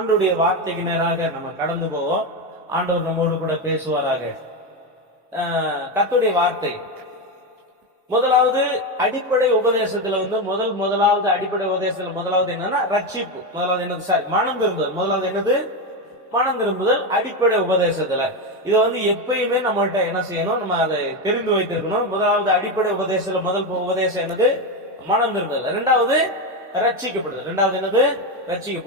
ஆண்டவருடைய வார்த்தைக்கு நேராக நம்ம கடந்து போவோம். ஆண்டவர் நம்மோடு கூட பேசுவாராக. கர்த்தருடைய வார்த்தை முதலாவது அடிப்படை உபதேசத்துல முதலாவது அடிப்படை உபதேசத்துல முதலாவது என்னன்னா ரட்சிப்பு. முதலாவது என்னது? மனம் திரும்புதல். முதலாவது என்னது? மனம் திரும்புதல். அடிப்படை உபதேசத்துல இதை எப்பயுமே நம்மகிட்ட என்ன செய்யணும்? நம்ம அதை தெரிந்து வைத்திருக்கணும். முதலாவது அடிப்படை உபதேசத்துல முதல் உபதேசம் என்னது? மனம் திரும்புதல். இரண்டாவது ரட்சிக்கப்படுதல். இரண்டாவது என்னது? ரட்சிக்க.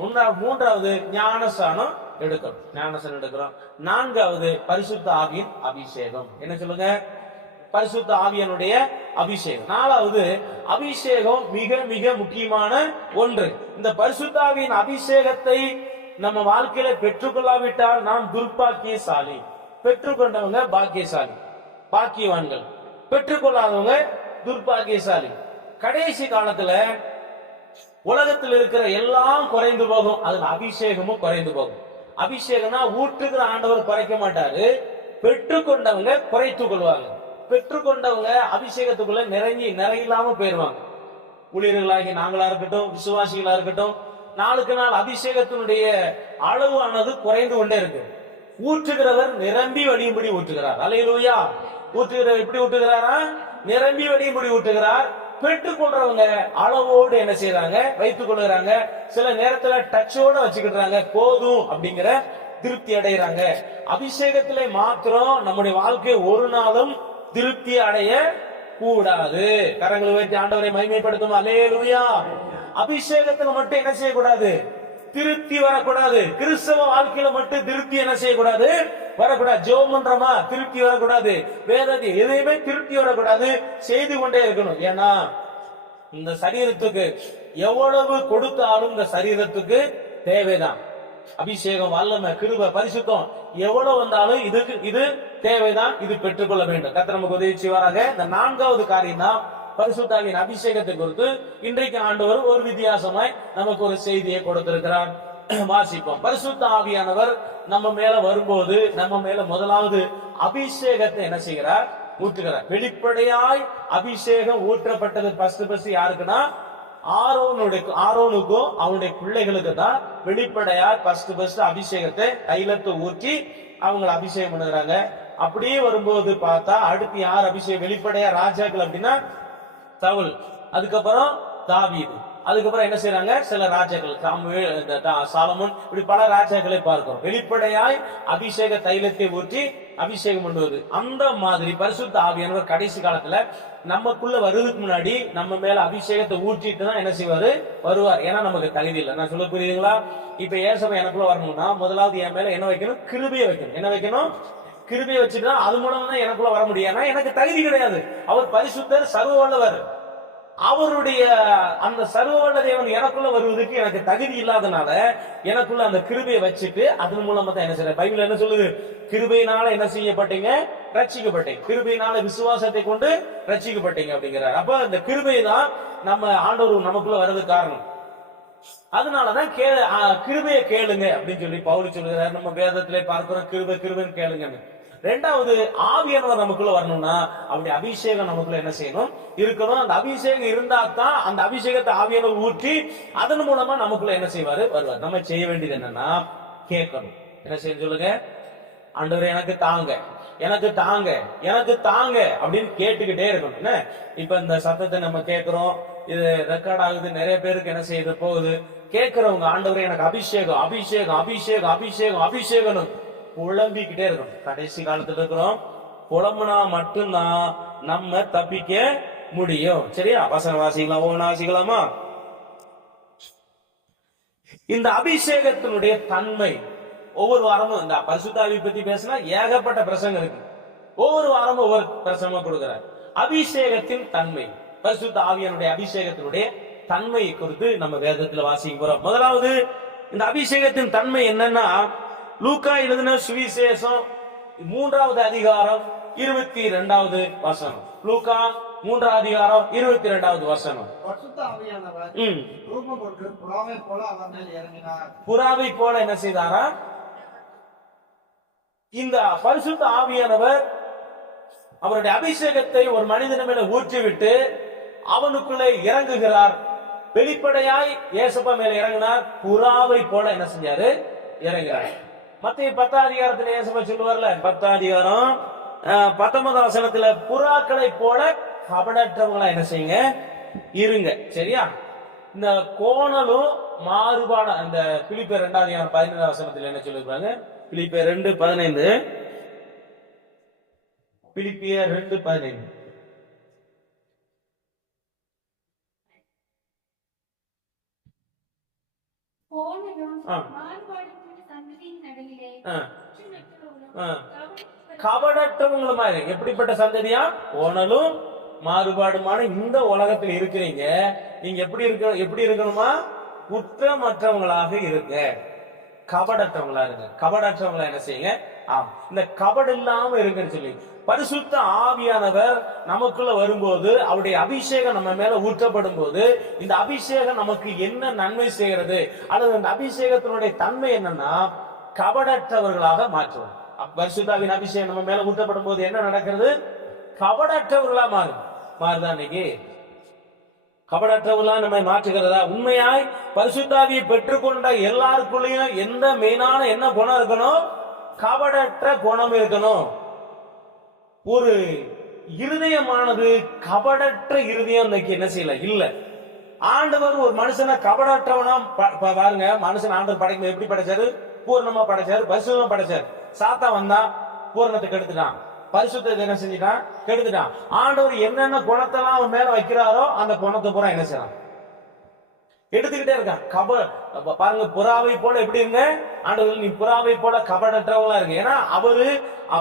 மூன்றாவது ஞானஸ்நானம் எடுக்கிறோம். நான்காவது பரிசுத்த ஆவியின் அபிஷேகம். என்ன சொல்லுங்க? பரிசுத்த ஆவியனுடைய அபிஷேகம். நாலாவது அபிஷேகம் மிக மிக முக்கியமான ஒன்று. இந்த பரிசுத்த ஆவியின் அபிஷேகத்தை நம்ம வாழ்க்கையில பெற்றுக்கொள்ளாவிட்டால் நாம் துர்பாக்கியசாலி. பெற்றுக்கொண்டவங்க பாக்கியசாலி, பாக்கியவான்கள். பெற்றுக்கொள்ளாதவங்க துர்பாக்கியசாலி. கடைசி காலத்துல உலகத்தில் இருக்கிற எல்லாம் குறைந்து போகும், அதுல அபிஷேகமும் குறைந்து போகும். அபிஷேகம்னா ஊற்றுகிற ஆண்டவர் குறைக்க மாட்டாரு, பெற்றுக்கொண்டவங்க குறைத்துக் கொள்வாங்க. பெற்றுக்கொண்டவங்க அபிஷேகத்துக்குள்ள நிறையில்லாம போயிருவாங்க. ஊழியர்களாகி நாங்களா இருக்கட்டும், விசுவாசிகளா இருக்கட்டும், நாளுக்கு நாள் அபிஷேகத்தினுடைய அளவானது குறைந்து கொண்டே இருக்கு. ஊற்றுகிறவர் நிரம்பி வடியும்படி ஊற்றுகிறார். அல்லேலூயா. ஊற்றுகிறவர் எப்படி ஊற்றுகிறாரா? நிரம்பி வடியும்படி ஊற்றுகிறார். பெற்றுக்கொள்றவங்க அளவோடு என்ன செய்யறாங்க? வைத்துக் கொள்ளுறாங்க. சில நேரத்துல டச்சோட வச்சுக்கிட்டாங்க, போதும் அப்படிங்கிற திருப்தி அடைகிறாங்க. அபிஷேகத்திலே மாத்திரம் நம்முடைய வாழ்க்கை ஒரு நாளும் திருப்தி அடைய கூடாது. கரங்களை உயர்த்தி ஆண்டவரை மகிமைப்படுத்தும். அல்லேலூயா. அபிஷேகத்துல மட்டும் என்ன செய்யக்கூடாது? திருப்தி வரக்கூடாது. கிறிஸ்தவ வாழ்க்கையில மட்டும் திருப்தி என்ன செய்யக்கூடாது? வரக்கூடாது. ஜெபம் பண்றோமா? திருப்தி வரக்கூடாது. வேதத்தை எதையுமே திருப்தி வரக்கூடாது. செய்து கொண்டே இருக்கணும். ஏன்னா இந்த சரீரத்துக்கு எவ்வளவு கொடுத்தாலும் இந்த சரீரத்துக்கு தேவைதான். அபிஷேகம், வல்லமை, கிருபை, பரிசுத்தம் எவ்வளவு வந்தாலும் இது தேவைதான். இது பெற்றுக்கொள்ள வேண்டும். கர்த்தர் நமக்கு உதவி செய்வாராக. இந்த நான்காவது காரியம் தான் பரிசுத்தாவின் அபிஷேகத்தை குறித்து இன்றைக்கு ஆண்டவர் ஒரு வித்தியாசமாய் நமக்கு ஒரு செய்தியை கொடுத்திருக்கிறார். வாசிப்போம். பரிசுத்த ஆவியானவர் நம்ம மேல வரும்போது நம்ம மேல முதலாவது அபிஷேகத்தை என்ன செய்கிறார்? ஊற்றுகிறார். வெளிப்படையாய் அபிஷேகம் ஊற்றப்பட்டது ஃபர்ஸ்ட் யாருக்குன்னா ஆரோனுக்கும் அவனுடைய பிள்ளைகளுக்கு தான் வெளிப்படையா ஃபர்ஸ்ட் அபிஷேகத்தை தைலத்தை ஊற்றி அவங்களை அபிஷேகம் பண்ணுகிறாங்க. அப்படியே வரும்போது பார்த்தா அடுத்து யார் அபிஷேகம்? வெளிப்படையா ராஜாக்கள் அப்படின்னா சவுல், அதுக்கப்புறம் தாவீது, அதுக்கப்புறம் என்ன செய்யறாங்க? சில ராஜாக்கள், சாலமோன், இப்படி பல ராஜாக்களை பார்க்கிறோம். வெளிப்படையாய் அபிஷேக தைலத்தை ஊற்றி அபிஷேகம் பண்ணுவது. அந்த மாதிரி பரிசுத்த ஆவியானவர் கடைசி காலத்துல நமக்குள்ள வருவதற்கு முன்னாடி நம்ம மேல அபிஷேகத்தை ஊற்றிட்டு தான் என்ன செய்வாரு? வருவார். ஏன்னா நமக்கு தகுதி இல்லை. நான் சொல்ல புரியுதுங்களா? இப்ப ஏசபை எனக்குள்ள வரணும்னா முதலாவது என் மேல என்ன வைக்கணும்? கிருபையை வைக்கணும். என்ன வைக்கணும்? கிருபையை வச்சுட்டு அது மூலம் தான் எனக்குள்ள வர முடியும். ஏன்னா எனக்கு தகுதி கிடையாது. அவர் பரிசுத்தர், சர்வ வல்லவர். அவருடைய அந்த சர்வ வல்ல தேவன் எனக்குள்ள வருவதற்கு எனக்கு தகுதி இல்லாதனால எனக்குள்ள அந்த கிருபையை வச்சுட்டு அதன் மூலமா தான் என்ன செய்ய. பைபிள் என்ன சொல்லுது? கிருபையினால என்ன செய்யப்பட்டீங்க? ரட்சிக்கப்பட்டீங்க. கிருபையினால விசுவாசத்தை கொண்டு ரட்சிக்கப்பட்டீங்க அப்படிங்கிறார். அப்ப இந்த கிருபை தான் நம்ம ஆண்டவர் நமக்குள்ள வர்றது காரணம். அதனாலதான் கிருபையை கேளுங்க அப்படின்னு சொல்லி பவுல் சொல்லுகிறார். நம்ம வேதத்திலே பார்க்கிறோம், கிருபைன்னு கேளுங்கன்னு. ரெண்டாவது ஆவியானவர் நமக்குள்ள வரணும்னா அப்படி அபிஷேகம் நமக்குள்ள என்ன செய்யணும்? இருக்கணும். அந்த அபிஷேகம் இருந்தா தான் அந்த அபிஷேகத்தை ஆவியானவர் ஊற்றி அதன் மூலமா நமக்குள்ள என்ன செய்வாரு? வருவார். நம்ம செய்ய வேண்டியது என்னன்னா கேட்கணும். என்ன செய்ய சொல்லுங்க? ஆண்டவரே எனக்கு தாங்க, எனக்கு தாங்க, எனக்கு தாங்க அப்படின்னு கேட்டுக்கிட்டே இருக்கணும். என்ன இப்ப இந்த சத்தத்தை நம்ம கேட்கிறோம், இது ரெக்கார்ட் ஆகுது, நிறைய பேருக்கு என்ன செய்யுது போகுது. கேட்கிறவங்க ஆண்டவரே எனக்கு அபிஷேகம், அபிஷேகம், அபிஷேகம், அபிஷேகம், அபிஷேகம் புலம்பிக்கிட்டே இருக்கணும். கடைசி காலத்துல இருக்கிறோம். புலம்புனா மட்டும்தான் நம்ம தப்பிக்க முடியும். சரியா? வசனம் வாசிக்கலாம், ஓன வாசிக்கலாமா? இந்த அபிஷேகத்தினுடைய தன்மை ஒவ்வொரு வாரமும் இந்த பரிசுத்தாவி பத்தி பேசினா ஏகப்பட்ட பிரசங்கம் இருக்கு. ஒவ்வொரு வாரமும் ஒவ்வொரு பிரசங்கம் கொடுக்கிறார். அபிஷேகத்தின் தன்மை, பரிசுத்த ஆவியனுடைய அபிஷேகத்தினுடைய தன்மை குறித்து நம்ம வேதத்துல வாசிக்க போறோம். முதலாவது இந்த அபிஷேகத்தின் தன்மை என்னன்னா, லூக்கா எழுதின சுவிசேஷம் 3வது அதிகாரம் 22வது வசனம். லூக்கா 3வது அதிகாரம் 22வது வசனம். புறாவை போல என்ன செய்தாரா? இந்த பரிசுத்த ஆவியானவர் அவருடைய அபிஷேகத்தை ஒரு மனிதன் மேல ஊற்றிவிட்டு அவனுக்குள்ளே இறங்குகிறார். வெளிப்படையாய் ஏசப்பா மேல இறங்கினார், புறாவை போல என்ன செஞ்சாரு, இறங்கிறார். மத்திய 10ஆம் அதிகாரத்துல ஏசப்பா சொல்லுவார்ல, 10ஆம் அதிகாரம் 19ஆம் வசனத்துல, புறாக்களை போல கபடற்றவங்களா என்ன செய்யுங்க, இருங்க. சரியா? இந்த கோணலும் மாறுபாடு அந்த பிலிப்பியர் 2ஆம் அதிகாரம் 15ஆம் வசனத்துல என்ன சொல்லிருப்பாங்க, பிலிப்பியர் 2:15, பிலிப்பியர் 2:15. கபடற்றவங்களுமா எப்படிப்பட்ட சந்ததியா, கோணலும் மாறுபாடுமான இந்த உலகத்தில் இருக்கிறீங்க. நீங்க எப்படி இருக்கணுமா, குற்றமற்றவங்களாக இருங்க, கபடற்றவங்களா இருங்க. கபடற்றவங்களா என்ன செய்யுங்க, இந்த கபடு இல்லாம இருக்குன்னு சொல்லி பரிசுத்த ஆவியானவர் நமக்குள்ள வரும்போது, அவருடைய அபிஷேகம் நம்ம மேல ஊற்றப்படும் போது, இந்த அபிஷேகம் நமக்கு என்ன நன்மை செய்கிறது, அல்லது அந்த அபிஷேகத்தினுடைய தன்மை என்னன்னா கபடற்றவர்களாக மாற்றுவோம். பரிசுத்தாவின் அபிஷேகம் நம்ம மேல ஊற்றப்படும் போது என்ன நடக்கிறது, கபடற்றவர்களா மாறுதா? இன்னைக்கு கபடற்றவர்களா நம்ம மாற்றுகிறதா? உண்மையாய் பரிசுத்தாவியை பெற்றுக்கொண்ட எல்லாருக்குள்ளயும் எந்த மெயினான என்ன குணம் இருக்கணும், கபடற்ற குணம் இருக்கணும். ஒரு இருதயமானது கபடற்ற இருதயம் இன்னைக்கு என்ன செய்யல, இல்ல. ஆண்டவர் ஒரு மனுஷனை கபடற்றவனா பாருங்க, மனுஷன் ஆண்டவர் படைக்கும் எப்படி படைச்சாரு, பூர்ணமா படைச்சாரு, பரிசுத்தமா படைச்சாரு. சாத்தா வந்தா பூர்ணத்தை கெடுத்துட்டான், பரிசுத்தத்தை என்ன செஞ்சுட்டான், கெடுத்துட்டான். ஆண்டவர் என்னென்ன குணத்தெல்லாம் அவன் மேல வைக்கிறாரோ அந்த குணத்தை பூரா என்ன செய்யறான், எடுத்துக்கிட்டே இருக்கான். பாருங்க, புறாவை போல எப்படி இருங்க, ஆண்டவர் நீ புறாவை போல கபடற்றவங்களா இருக்கு. ஏன்னா அவரு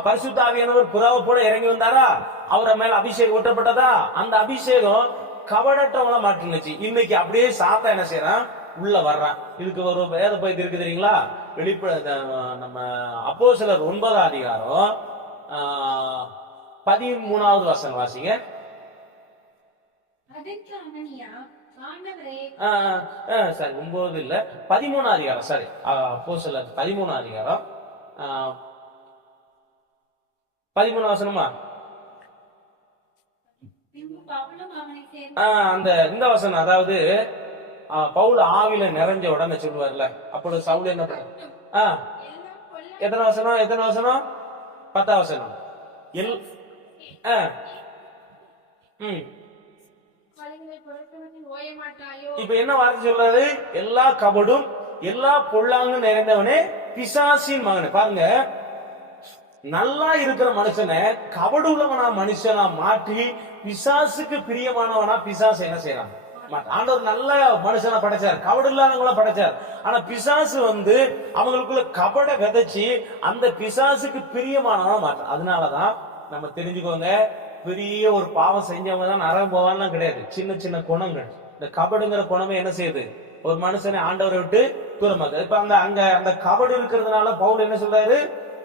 பரிசுத்த ஆவியானவர் புறாவை போல இறங்கி வந்தாரா, அவரை மேல அபிஷேகம் ஊற்றப்பட்டதா, அந்த அபிஷேகம் கபடற்றவங்களா மாற்றினுச்சு. இன்னைக்கு அப்படியே சாத்தா என்ன செய்யறான், உள்ள வர்றான். இதுக்கு ஒரு வேத பகுதி இருக்கு தெரியுங்களா, நம்ம அப்போஸ்தலர் 9ஆம் அதிகாரம் 13வது வசனம் வாசிங்க. சரி, 9 இல்ல 13ஆம் அதிகாரம், சரி அப்போஸ்தலர் 13ஆம் அதிகாரம் 13 வசனமா, அந்த இந்த வசனம், அதாவது பவுல் ஆவில நிறைஞ்ச உடனே சொல்லுவார்ல, அப்பொழுது சவுல் என்ன பண்ண, எத்தனை வசனம் 10ஆம் வசனம். இப்ப என்ன வார்த்தை சொல்றாரு, எல்லா கபடும் எல்லா பொல்லாங்கு நிறைந்தவனே பிசாசின் மகனே. பாருங்க, நல்லா இருக்கிற மனுஷனை கபடு உள்ளவனா மனுஷனா மாற்றி பிசாசுக்கு பிரியமானவனா பிசாசு என்ன செய்யறான், ஆண்டவர் நல்ல மனுஷனா படைச்சார், கபடு இல்லாதவங்கள படைச்சார். ஆனா பிசாசு அவங்களுக்குள்ள கபட விதைச்சு அந்த பிசாசுக்கு பிரியமானவனா மாற்ற. அதனாலதான் நம்ம தெரிஞ்சுக்கோங்க, பெரிய ஒரு பாவம் செஞ்சவங்க தான் நரகம் போவான்லாம் கிடையாது. சின்ன சின்ன குணங்கள், இந்த கபடுங்கிற குணமே என்ன செய்யுது, ஒரு மனுஷனை ஆண்டவரை விட்டு தூரமாக்குது. இப்ப அந்த கபடு இருக்கிறதுனால பவுல் என்ன சொல்றாரு,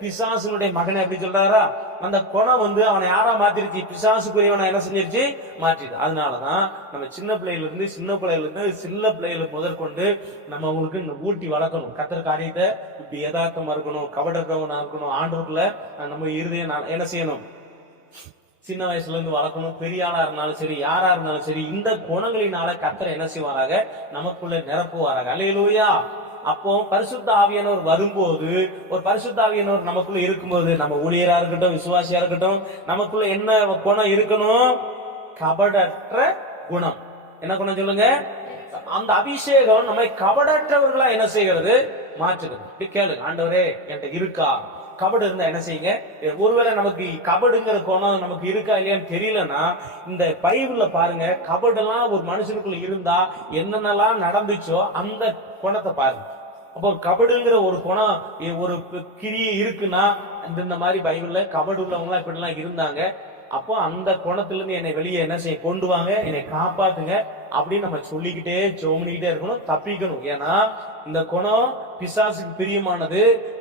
பிசாசுனுடைய மகனை எப்படி சொல்றாரா, அந்த குணம் அவனை யாரா மாத்திருச்சு, பிசாசுக்குரியவனை என்ன செஞ்சிருச்சு, மாற்றிது. அதனாலதான் நம்ம சின்ன பிள்ளைகளுக்கு முதற்கொண்டு நம்ம அவங்களுக்கு ஊட்டி வளர்க்கணும். கர்த்தர் காரியத்தை இப்படி யதார்த்தமா இருக்கணும், கபடற்றவனா இருக்கணும், ஆண்டவருக்குள்ள நம்ம இருதயம் என்ன செய்யணும், சின்ன வயசுல இருந்து வளர்க்கணும். பெரிய ஆளா இருந்தாலும் சரி, யாரா இருந்தாலும் சரி, இந்த குணங்களினால கர்த்தர் என்ன செய்வாராக, நமக்குள்ள நிரப்புவாராக. அல்லேலூயா. அப்போ பரிசுத்த ஆவியானவர் வரும்போது, ஒரு பரிசுத்த ஆவியானவர் நமக்குள்ள இருக்கும்போது, நம்ம ஊழியரா இருக்கட்டும், விசுவாசியா இருக்கட்டும், நமக்குள்ள என்ன குணம் இருக்கணும், கபடற்ற குணம். என்ன குணம் சொல்லுங்க, அந்த அபிஷேகம் நம்மை கபடற்றவர்களா என்ன செய்கிறது, மாற்றுகிறது. கேளு, ஆண்டவரே என்கிட்ட இருக்கா, கபடு இருந்தா என்ன செய்யுங்க. ஒருவேளை நமக்கு கபடுங்கிற குணம் நமக்கு இருக்கா இல்லையான்னு தெரியலன்னா, இந்த பைபிள்ல பாருங்க, கபடெல்லாம் ஒரு மனுஷனுக்குள்ள இருந்தா என்னென்னலாம் நடந்துச்சோ அந்த குணத்தை பாருங்க. அப்போ கபடுங்கிற ஒரு குணம், ஒரு கிரியை இருக்குன்னா, இந்த மாதிரி பைபிள்ல கபடு உள்ளவங்க இப்படி எல்லாம் இருந்தாங்க. அப்போ அந்த குணத்திலிருந்து என்னை வெளியே என்ன செய்ய கொண்டு வாங்க, என்னை காப்பாத்துங்க அப்படின்னு நம்ம சொல்லிக்கிட்டே சோமனிக்கிட்டே இருக்கணும், தப்பிக்கணும். ஏன்னா இந்த குணம் பிசாசுக்கு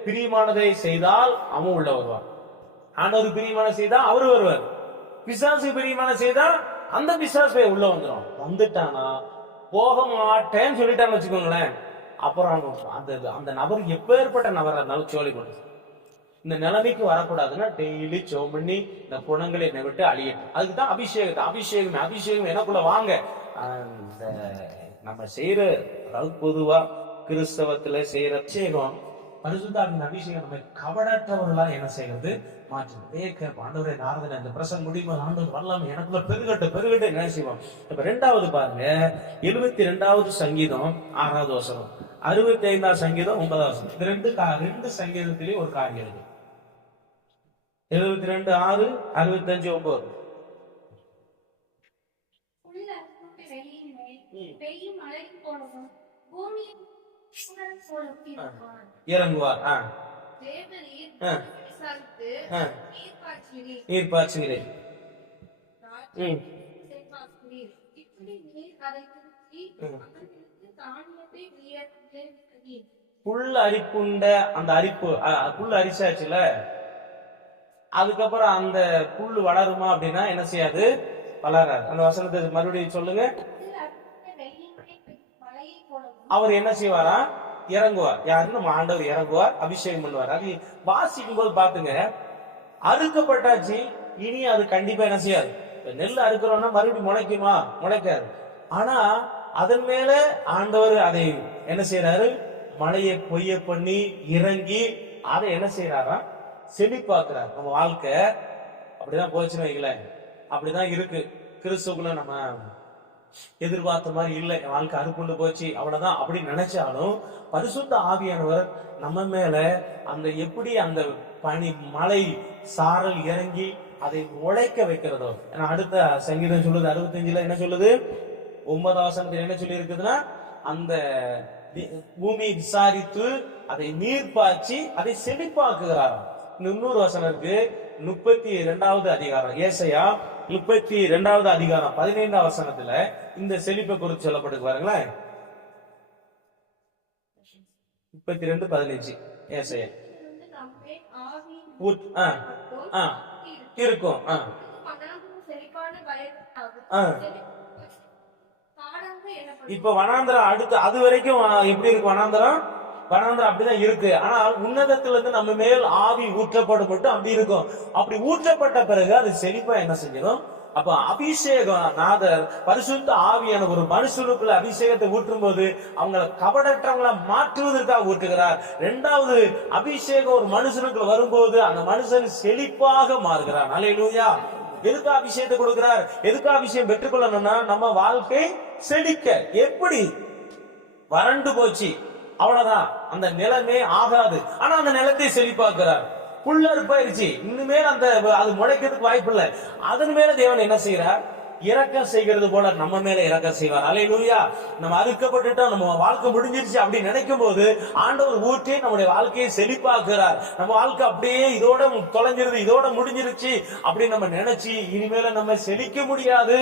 பிரியமானதை செய்தால் அவன் உள்ள வருவான். ஆண்டவருக்கு பிரியமான செய்தா அவரு வருவார். பிசாசுக்கு பிரியமான செய்தா அந்த பிசாசு உள்ள வந்துட்டானா போக மாட்டேன்னு சொல்லிட்டான்னு வச்சுக்கோங்களேன். அப்புறம் அந்த நபர் எப்பேற்பட்ட நபரா இருந்தாலும் சோழி கொண்டு இந்த நிலைமைக்கு வரக்கூடாதுன்னா டெய்லி சோம் பண்ணி இந்த குணங்களை என்னை விட்டு அழியட்டும். அதுக்குதான் அபிஷேகம் எனக்குள்ள வாங்க. நம்ம செய்யற, அதாவது பொதுவா கிறிஸ்தவத்துல செய்யற அபிஷேகம், பரிசுத்தாவின் அபிஷேகம் நம்ம கவடற்றவர்களா என்ன செய்யறது, மாற்று. ஆண்டவரே நாரதன் இந்த பிரசங்கம் முடியும் ஆண்டவர் வரலாம் எனக்குள்ள பெருகட்டு என்ன செய்வோம். இப்ப 2வது பாருங்க, 72வது சங்கீதம் 6வது வசனம், 65வது சங்கீதம் 9வது வசனம். இந்த ரெண்டு சங்கீதத்திலேயே ஒரு காரியம் இருக்கு. 72:6, 65:9. இறங்குவார். நீர் பாய்ச்சுகிறேன். புல் அரிப்புண்ட அந்த அரிப்பு, புல் அரிச்சாச்சுல, அதுக்கப்புறம் அந்த புல் வளருமா அப்படின்னா என்ன செய்யாது, வளராது. அந்த வசனத்தை மறுபடியும் சொல்லுங்க. அவர் என்ன செய்வாரா, இறங்குவார். யாரு, நம்ம ஆண்டவர் இறங்குவார், அபிஷேகம் பண்ணுவார். அது வாசிக்கும் போது பாத்துங்க, அறுக்கப்பட்டாச்சு, இனி அது கண்டிப்பா என்ன செய்யாது. நெல் அறுக்கிறோம்னா மறுபடியும் முளைக்குமா, முளைக்காது. ஆனா அதன் மேல ஆண்டவர் அதை என்ன செய்யறாரு, மழையை பொய்ய பண்ணி இறங்கி அதை என்ன செய்யறாரா, செழிப்பாக்குறார். நம்ம வாழ்க்கை அப்படிதான் போச்சுன்னு வைங்களேன். அப்படிதான் இருக்கு. கிறிஸ்துக்குள்ள நம்ம எதிர்பார்த்த மாதிரி இல்லை, வாழ்க்கை அறுப்புண்டு போச்சு அவ்வளவுதான் அப்படின்னு நினைச்சாலும், பரிசுத்த ஆவியானவர் நம்ம மேல அந்த எப்படி அந்த பனி மழை சாரல் இறங்கி அதை உழைக்க வைக்கிறதோ. அடுத்த சங்கீதம் சொல்லுது 65ல என்ன சொல்லுது, 9வது வசனத்தில் என்ன சொல்லி இருக்குதுன்னா, அந்த பூமி விசாரித்து அதை நீர் பாய்ச்சி அதை செழிப்பாக்குகிறார். இன்னொரு வசனம் இருக்கு, 32வது அதிகாரம், ஏசாயா 32வது அதிகாரம் 15வது வசனத்துல இந்த செழிப்பை குறித்து சொல்லப்பட்டு பாருங்களேன். 32:15 ஏசாயா இருக்கும். இப்ப வனாந்தரம் அடுத்து அது வரைக்கும் எப்படி இருக்கு, வனாந்தரம் அப்படிதான் இருக்கு. ஆனா உன்னதத்துல இருந்து நம்ம மேல் ஆவி ஊற்றப்படும் மட்டும் அப்படி இருக்கும். அப்படி ஊற்றப்பட்ட பிறகு அது செழிப்பா என்ன செஞ்சிடும். அப்ப அபிஷேகம் நாதர் பரிசுத்த ஆவியான ஒரு மனுஷனுக்குள்ள அபிஷேகத்தை ஊற்றும் போது அவங்களை கபடற்றவங்கள மாற்றுவதற்காக ஊற்றுகிறார். 2வது அபிஷேகம் ஒரு மனுஷனுக்குள்ள வரும்போது அந்த மனுஷன் செழிப்பாக மாறுகிறார். அல்லேலூயா. எதுக்கு அபிஷேகத்தை கொடுக்கிறார், எதுக்கு அபிஷேகம் பெற்றுக்கொள்ளணும்னா நம்ம வாழ்க்கை செழிக்க. எப்படி வறண்டு போச்சு அவ்வளவுதான், அந்த நிலமே ஆகாது. ஆனா அந்த நிலத்தை செழிப்பாக்குறார். புல்லறுப்பாயிருச்சு, இனிமே அந்த அது முளைக்கிறதுக்கு வாய்ப்பு இல்லை. அதன் மேல தேவன் என்ன செய்யறார், இரக்கம் செய்கிறது போல நம்ம மேல இரக்கம் செய்வார். அல்லேலூயா. நம்ம அறுக்கப்பட்டுட்டோம், நம்ம வாழ்க்கை முடிஞ்சிருச்சு அப்படி நினைக்கும் போது ஆண்டவர் ஊற்றி நம்முடைய வாழ்க்கையை செழிப்பாக்குறார். நம்ம வாழ்க்கை அப்படியே இதோட தொலைஞ்சிருது, இதோட முடிஞ்சிருச்சு அப்படின்னு நம்ம நினைச்சு இனிமேல நம்ம செழிக்க முடியாது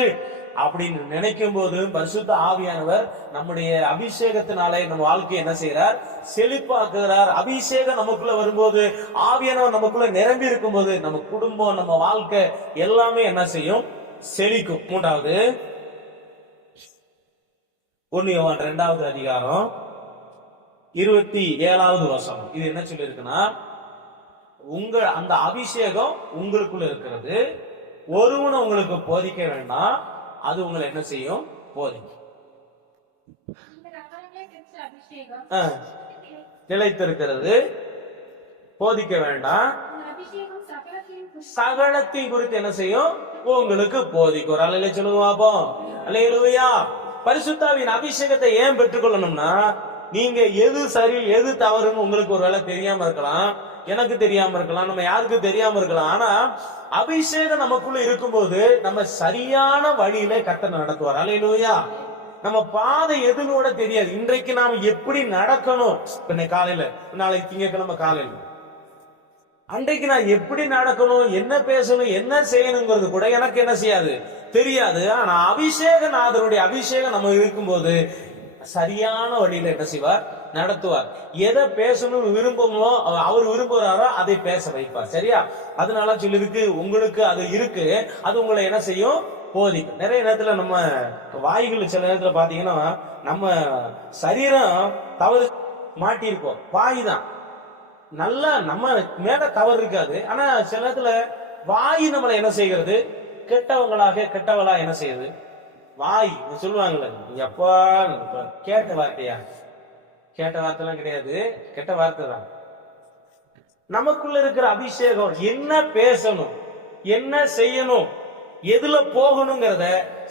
அப்படின்னு நினைக்கும் போது பரிசுத்த ஆவியானவர் நம்முடைய அபிஷேகத்தினாலே நம்ம வாழ்க்கையை என்ன செய்யறார், செழிப்பாக்குகிறார். அபிஷேகம் நமக்குள்ள வரும்போது, ஆவியானவர் நமக்குள்ள நிரம்பி இருக்கும் போது நம்ம குடும்பம், நம்ம வாழ்க்கை எல்லாமே என்ன செய்யும், செழிக்கும். 3வது 1 யோவான் 2வது அதிகாரம் 27வது வசனம். இது என்ன சொல்லி இருக்குன்னா, உங்க அந்த அபிஷேகம் உங்களுக்குள்ள இருக்கிறது, ஒருவனை உங்களுக்கு போதிக்க வேண்டாம், அது உங்களை என்ன செய்யும், போதிக்கும். நிலைத்திருக்கிறது, போதிக்க வேண்டாம், சகலத்தையும் குறித்து என்ன செய்யும், உங்களுக்கு போதிக்கும். அல்லேலூயா சொல்லுங்க பாப்போம். அல்லேலூயா. பரிசுத்தாவின் அபிஷேகத்தை ஏன் பெற்றுக்கொள்ளணும்னா, நீங்க எது சரி எது தவறுன்னு உங்களுக்கு ஒரு வேளை தெரியாம இருக்கலாம், எனக்கு தெரியாம இருக்கலாம், நம்ம யாருக்கு தெரியாம இருக்கலாம். ஆனா அபிஷேகம் நமக்குள்ள இருக்கும்போது நம்ம சரியான வழியில கர்த்தர் நடத்துவார். அல்லேலூயா. நம்ம பாதை எதுன்னு தெரியாது. இன்றைக்கு நாம எப்படி நடக்கணும், காலையில, நாளைக்கு திங்கட்கிழமை காலையில, அன்றைக்கு நான் எப்படி நடக்கணும், என்ன பேசணும், என்ன செய்யணுங்கிறது கூட எனக்கு என்ன செய்யாது, தெரியாது. ஆனா அபிஷேகநாதருடைய அபிஷேகம் நம்ம இருக்கும்போது சரியான வழியில என்ன செய்வார், நடத்துவார். எதை பேசணும்னு விரும்புமோ, அவர் விரும்புகிறாரோ அதை பேச வைப்பார். சரியா? அதனால சொல்லிருக்கு, உங்களுக்கு அது இருக்கு, அது உங்களை என்ன செய்யும், போதிக்கும். நிறைய நேரத்துல நம்ம வாய்கள் சில நேரத்துல பாத்தீங்கன்னா நம்ம சரீரம் தவறு மாட்டிருக்கோம், வாய் தான் நல்லா நம்ம மேல தவறு இருக்காது. ஆனா சில நேரத்துல வாய் நம்மளை என்ன செய்கிறது, கெட்டவங்களா என்ன செய்யுது, வாய் சொல்லுவாங்கல்ல, எப்பா கேட்ட வார்த்தையா? கேட்ட வார்த்தைலாம் கிடையாது, கெட்ட வார்த்தை தான். நமக்குள்ள இருக்கிற அபிஷேகம் என்ன பேசணும், என்ன செய்யணும், எதுல போகணுங்கிறத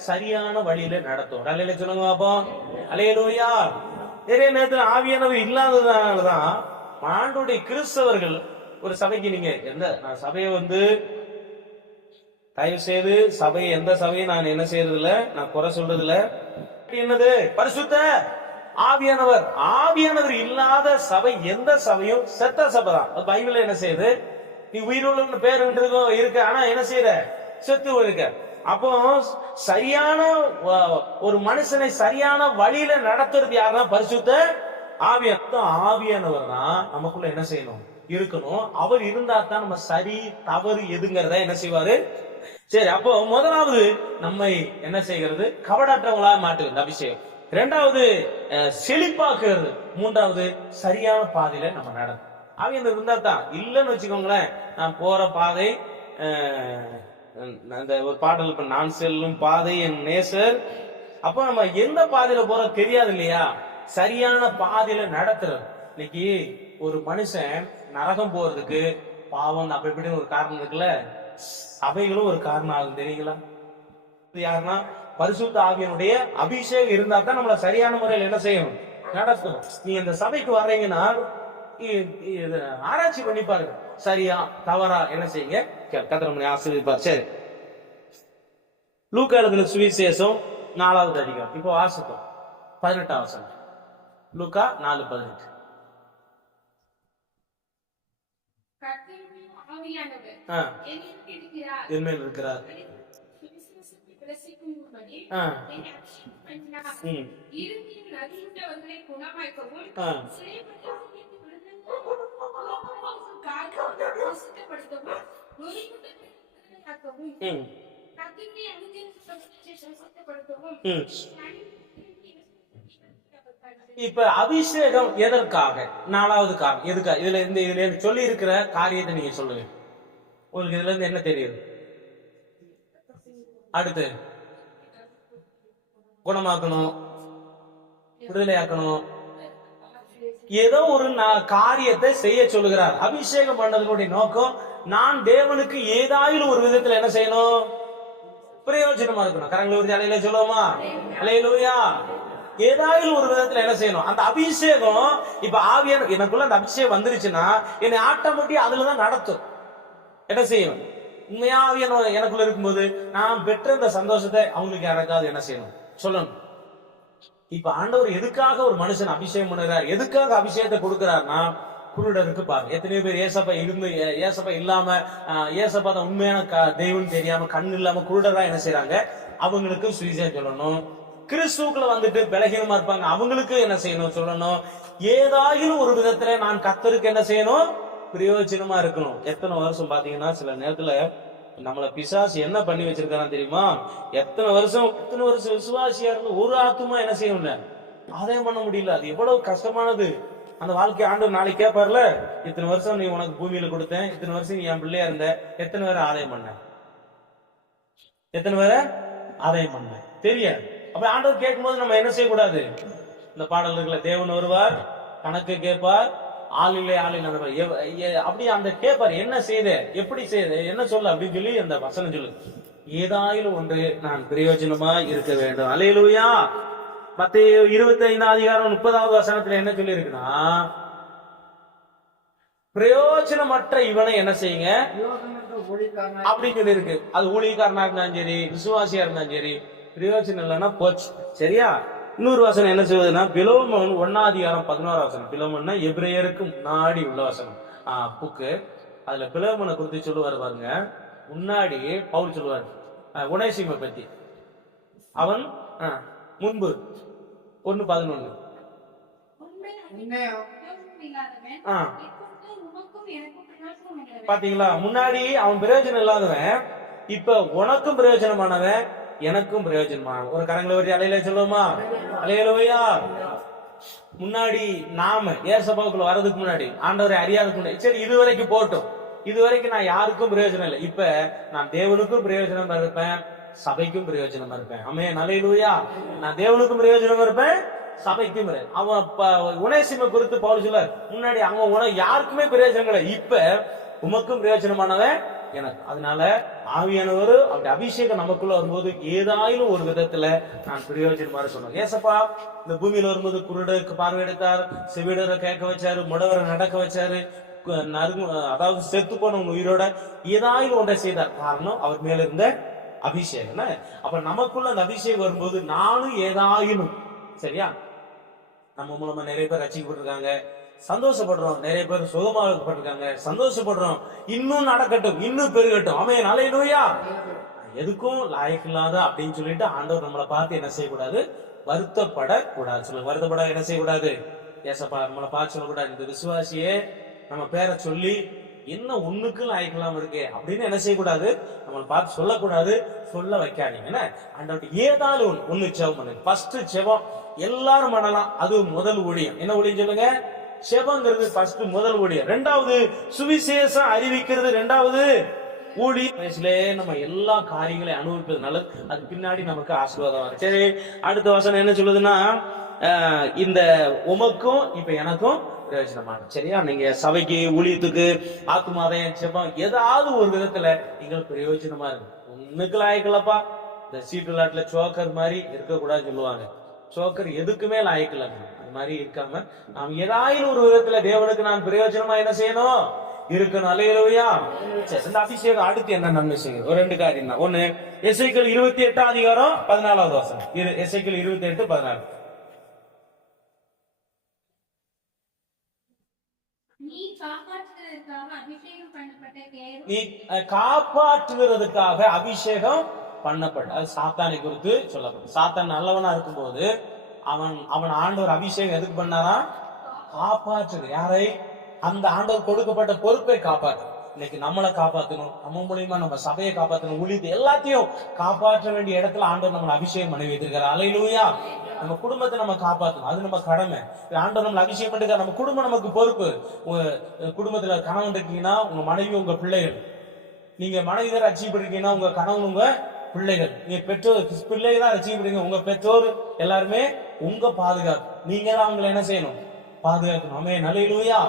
சரியான வழியில நடத்தும். அல்லேலூயா சொல்லுங்க பாப்போம். அல்லேலூயா. நிறைய நேரத்தில் ஆவியானவர் இல்லாததுனாலதான் ஆண்டவருடைய கிறிஸ்தவர்கள் ஒரு சபைக்கு, நீங்க நான் சபையை தயவு செய்து சபையை, எந்த சபையை நான் என்ன செய்யறது இல்ல, நான் குறை சொல்றது இல்ல. என்னது பரிசுத்த ஆவியானவர். ஆவியானவர் இல்லாத சபை எந்த சபையும் செத்த சபை தான். பைபிள் என்ன செய்யுது, நீ உயிருள்ள பேர் இருக்கு, ஆனா என்ன செய்யற, செத்து இருக்க. அப்போ சரியான ஒரு மனுஷனை சரியான வழியில நடத்துறது யாருன்னா பரிசுத்த ஆவியானவர் தான். நமக்குள்ள என்ன செய்யணும், இருக்கணும். அவர் இருந்தா தான் நம்ம சரி தவறு எதுங்கிறத என்ன செய்வாரு. சரி, அப்போ முதலாவது நம்மை என்ன செய்கிறது, கபடற்றவங்களா மாட்டுகிறது அபிஷேகம். இரண்டாவது செழிப்பாக்குறது. மூன்றாவது சரியான பாதையில நம்ம நடக்கும். ஆவியானவர் இருந்தா தான். இல்லைன்னு வச்சுக்கோங்களேன், நான் போற பாதை, அந்த ஒரு பாடல், இப்ப நான் செல்லும் பாதை என் நேசர். அப்ப நம்ம எந்த பாதையில போறோம் தெரியாது இல்லையா. சரியான பாதையில நடத்துறது. இன்னைக்கு ஒரு மனுஷன் நரகம் போறதுக்கு பாவம் அப்படி இப்படின்னு ஒரு காரணம் இருக்குல்ல, சபைகளும் ஒரு காரணம் ஆகும் தெரியுங்களா. யாருன்னா பரிசுத்த ஆவியனுடைய அபிஷேகம் இருந்தா தான் நம்மள சரியான முறையில் என்ன செய்யணும், நடக்கும். நீ இந்த சபைக்கு வர்றீங்கன்னா ஆராய்ச்சி பண்ணி பாருங்க, சரியா தவறா என்ன செய்யுங்க, கர்த்தர் நம்மை ஆசீர்வதிப்பார். சரி, லூக்கா எழுதின சுவிசேஷம் 4வது அதிகாரம் இப்போ வாசிப்போம். 18ஆம் வசனம். லூக்கா 4:18. என்மேல் இருக்கிறார். இப்ப அபிஷேகம் எதற்காக? 4வது காரணம் எதுக்காக? இதுல சொல்லி இருக்கிற காரியத்தை நீங்க சொல்லுங்க. உங்களுக்கு இதுல இருந்து என்ன தெரியுது? அடுத்து குணமாக்கணும், விடுதலையாக்கணும், ஏதோ ஒரு காரியத்தை செய்ய சொல்லுகிறார். அபிஷேகம் பண்ணதுடைய நோக்கம், நான் தேவனுக்கு ஏதாயிலும் ஒரு விதத்துல என்ன செய்யணும், பிரயோஜனமா இருக்கணும். கரங்களை ஒரு அலையில சொல்லுவோமா, அல்லேலூயா. ஏதாயிலும் ஒரு விதத்துல என்ன செய்யணும், அந்த அபிஷேகம். இப்ப ஆவியான எனக்குள்ள அந்த அபிஷேகம் வந்துருச்சுன்னா என்னை ஆட்டோமேட்டிக் அதுலதான் நடத்தும். என்ன செய்யணும், உண்மையா ஆவியான எனக்குள்ள இருக்கும்போது நான் பெற்ற இந்த சந்தோஷத்தை அவங்களுக்கு யாருக்காவது என்ன செய்யணும், சொல்லணும். இப்ப ஆண்டவர் எதுக்காக ஒரு மனுஷன் அபிஷேகம் பண்ணுறார், எதுக்காக அபிஷேகத்தை கொடுக்கிறார்னா, குருடருக்கு பாருங்க. எத்தனையோ பேர் ஏசப்பா இருந்து ஏசப்பா இல்லாம, ஏசப்பா தான் உண்மையான தெய்வம் தெரியாம கண் இல்லாம குருடரா என்ன செய்யறாங்க, அவங்களுக்கு சுவிசேஷம் சொல்லணும். கிறிஸ்துக்குள்ள வந்துட்டு பலகீனமா இருப்பாங்க, அவங்களுக்கு என்ன செய்யணும் சொல்லணும். ஏதாயிலும் ஒரு விதத்துல நான் கர்த்தருக்கு என்ன செய்யணும், பிரயோஜனமா இருக்கணும். எத்தனை வருஷம் பாத்தீங்கன்னா சில நேரத்துல நம்மள பிசாசு என்ன பண்ணி வச்சிருக்கான்னு தெரியுமா, எத்தனை வருஷம் விசுவாசியா இருந்து ஒரு ஆத்துமா என்ன செய்யணும், ஆதாயம் பண்ண முடியல. அது எவ்வளவு கஷ்டமானது. அந்த வாழ்க்கை ஆண்டவர் நாளைக்கு கேட்பார்ல, இத்தனை வருஷம் நீ உனக்கு பூமியில கொடுத்தேன், இத்தனை வருஷம் நீ என் பிள்ளையா இருந்த, எத்தனை பேரை ஆதாயம் பண்ண, எத்தனை பேரை ஆதாயம் பண்ண தெரியாது. அப்ப ஆண்டவர் கேட்கும் போது நம்ம என்ன செய்யக்கூடாது, இந்த பாடல் இருக்குல்ல, தேவன் வருவார் கணக்கு கேட்பார், ஆளில்லை அப்படி அந்த கேட்பார், என்ன செய்த, எப்படி செய்த, என்ன சொல்ல அப்படின்னு சொல்லி அந்த வசனம் சொல்லு. ஏதாயிலும் ஒன்று நான் பிரயோஜனமா இருக்க வேண்டும். அல்லேலூயா. மத்தேயு 25ஆம் அதிகாரம் 30வது வசனத்துல என்ன சொல்லி இருக்குன்னா, பிரயோஜனமற்ற இவனை என்ன செய்யுங்க அப்படின்னு சொல்லி இருக்கு. அது ஊழியக்காரனா இருந்தாலும் சரி, விசுவாசியா இருந்தாலும் சரி, பிரயோஜனம் இல்லைன்னா போச்சு. சரியா? இன்னொரு வசனம் என்ன சொல்வதுன்னா, பிலோமோன் 1ஆம் அதிகாரம் 11ஆம் வசனம். பிலோமோன்னா எபிரேயருக்கு முன்னாடி உள்ள வசனம் புக்கு. அதுல பிலோமோனை குறித்து சொல்லுவாரு பாருங்க. முன்னாடி பவுல் சொல்லுவார் உனேசிமை பத்தி. அவன் முன்பு 1:11 பாத்தீங்களா, முன்னாடி அவன் பிரயோஜனம் இல்லாதவன், இப்ப உனக்கும் பிரயோஜனமானவன், எனக்கும் பிரயோஜனமான. ஒரு கரங்களை வச்சு அலையில சொல்லுவோமா, அலையலுவையா. முன்னாடி நாம ஏசப்பாவுக்குள்ள வர்றதுக்கு முன்னாடி, ஆண்டவரை அறியாதுக்கு முன்னாடி, சரி இதுவரைக்கும் போட்டோம், இதுவரைக்கும் நான் யாருக்கும் பிரயோஜனம் இல்லை. இப்ப நான் தேவனுக்கும் பிரயோஜனம் இருப்பேன், சபைக்கும் பிரயோஜனமா இருப்பேன். ஆமென், அல்லேலூயா. நான் தேவனுக்கும் பிரயோஜனமா இருப்பேன், சபைக்கும். அவன் உனேசிமை குறித்து பவுல் சொல்றார், முன்னாடி அவன் யாருக்குமே பிரயோஜனம் கிடையாது, இப்ப உமக்கும் பிரயோஜனமானவன் எனக்கு. அதனால ஆவியானவர் அப்படி அபிஷேகம் நமக்குள்ள வரும்போது ஏதாயிலும் ஒரு விதத்துல நான் பிரயோஜனமா இருக்கணும். ஏசப்பா இந்த பூமியில வரும்போது குருடருக்கு பார்வை எடுத்தார், செவிடரை கேட்க வச்சாரு, முடவரை நடக்க வச்சாரு, அதாவது செத்து போன உயிரோட ஏதாயிலும் ஒன்றை செய்தார். காரணம் அவர் மேல இருந்த அபிஷேகம். அப்ப நமக்குள்ள அந்த அபிஷேகம் வரும்போது நானும் ஏதாயிலும், சரியா, நம்ம மூலமா நிறைய பேர் ரட்சிக்கப்பட்டிருக்காங்க, சந்தோஷப்படுறோம். நிறைய பேர் சுகமாக்கப்பட்டிருக்காங்க, சந்தோஷப்படுறோம். இன்னும் நடக்கட்டும், இன்னும் பெருகட்டும். ஆமென், அல்லேலூயா. எதுக்கும் லாயக்கில்லாத அப்படின்னு சொல்லிட்டு ஆண்டவர் நம்மளை பார்த்து என்ன செய்யக்கூடாது, வருத்தப்படக்கூடாது. சொல்லுங்க, வருத்தப்பட என்ன செய்யக்கூடாது. ஏசப்பா நம்மளை பார்த்து சொல்லக்கூடாது, இந்த விசுவாசியே நம்ம பேரை சொல்லி என்ன ஒண்ணுக்கு லாயக்கலாம் இருக்கு அப்படின்னு என்ன செய்யக்கூடாது, நம்மளை பார்த்து சொல்லக்கூடாது, சொல்ல வைக்காதீங்க. என்ன ஆண்டவர் ஏதாலும் ஒண்ணு செவம் பண்ணுங்க. ஃபர்ஸ்ட் செவம் எல்லாரும் பண்ணலாம், அது முதல் ஊழியம். என்ன ஊழியம் சொல்லுங்க, செபங்கிறது ஃபர்ஸ்ட் முதல் ஊழியம். ரெண்டாவது சுவிசேஷம் அறிவிக்கிறது, ரெண்டாவது ஊழியம். வயசுலே நம்ம எல்லா காரியங்களையும் அனுபவிப்பது நல்லது, அது பின்னாடி நமக்கு ஆசீர்வாதம் வரும். சரி, அடுத்த வசனம் என்ன சொல்லுதுன்னா, இந்த உமக்கும் இப்ப எனக்கும் பிரயோஜனமான, சரியா, நீங்க சபைக்கு ஊழியத்துக்கு ஆத்துமாதயம் செபம் ஏதாவது ஒரு விதத்துல நீங்கள் பிரயோஜனமா இருக்கு. ஒண்ணுக்கு லாயக்கலப்பா, இந்த சீட்டு விளையாட்டுல சோக்கர் மாதிரி இருக்கக்கூடாதுன்னு சொல்லுவாங்க. சோக்கர் எதுக்குமே லாயக்கல, அது மாதிரி இருக்காம நாம் ஏதாயிலும் ஒரு விதத்துல தேவனுக்கு நான் பிரயோஜனமா என்ன செய்யணும், இருக்கணும். அல்லேலூயா. இந்த அபிஷேகம் அடுத்து என்ன நன்மை செய்யும், ஒரு ரெண்டு காரியம் தான். ஒண்ணு, எசேக்கியேல் 28 அதிகாரம் 14வது வசனம். எசேக்கியேல் 28:14. நீ காப்பாற்றுவதற்காக அபிஷேகம் பண்ணப்பட்ட, அது சாத்தானை குறித்து சொல்லப்படும். சாத்தான் நல்லவனா இருக்கும்போது அவன் ஆண்டவர் அபிஷேகம் எதுக்கு பண்ணாரா, காப்பாற்று. யாரை, அந்த ஆண்டவர் கொடுக்கப்பட்ட பொறுப்பை காப்பாற்று. இன்னைக்கு நம்மளை காப்பாற்றணும், நம்ம மூலியமா நம்ம சபையை காப்பாற்றணும், ஊழியத்தை எல்லாத்தையும் காப்பாற்ற வேண்டிய இடத்துல ஆண்டவர் நம்மளை அபிஷேகம் பண்ணி வைத்திருக்காரு. அல்லேலூயா. நம்ம குடும்பத்தை நம்ம காப்பாற்றணும், அது நம்ம கடமை. ஆண்டவர் நம்மளை அபிஷேகம் பண்ணிருக்காரு, நம்ம குடும்பம் நமக்கு பொறுப்பு. உங்க குடும்பத்துல கணவன் இருக்கீங்கன்னா உங்க மனைவி உங்க பிள்ளைகள், நீங்க மனைவி தான் ரட்சிக்கப்பட்டிருக்கீங்கன்னா உங்க கணவன் உங்க பிள்ளைகள், நீங்க பெற்றோர் பிள்ளைகள் தான் ரட்சிக்கப்படுறீங்க, உங்க பெற்றோர் எல்லாருமே உங்க பாதுகாப்பு. நீங்க தான் அவங்களை என்ன செய்யணும், பாதுகாக்கணும். ஆமென், அல்லேலூயா.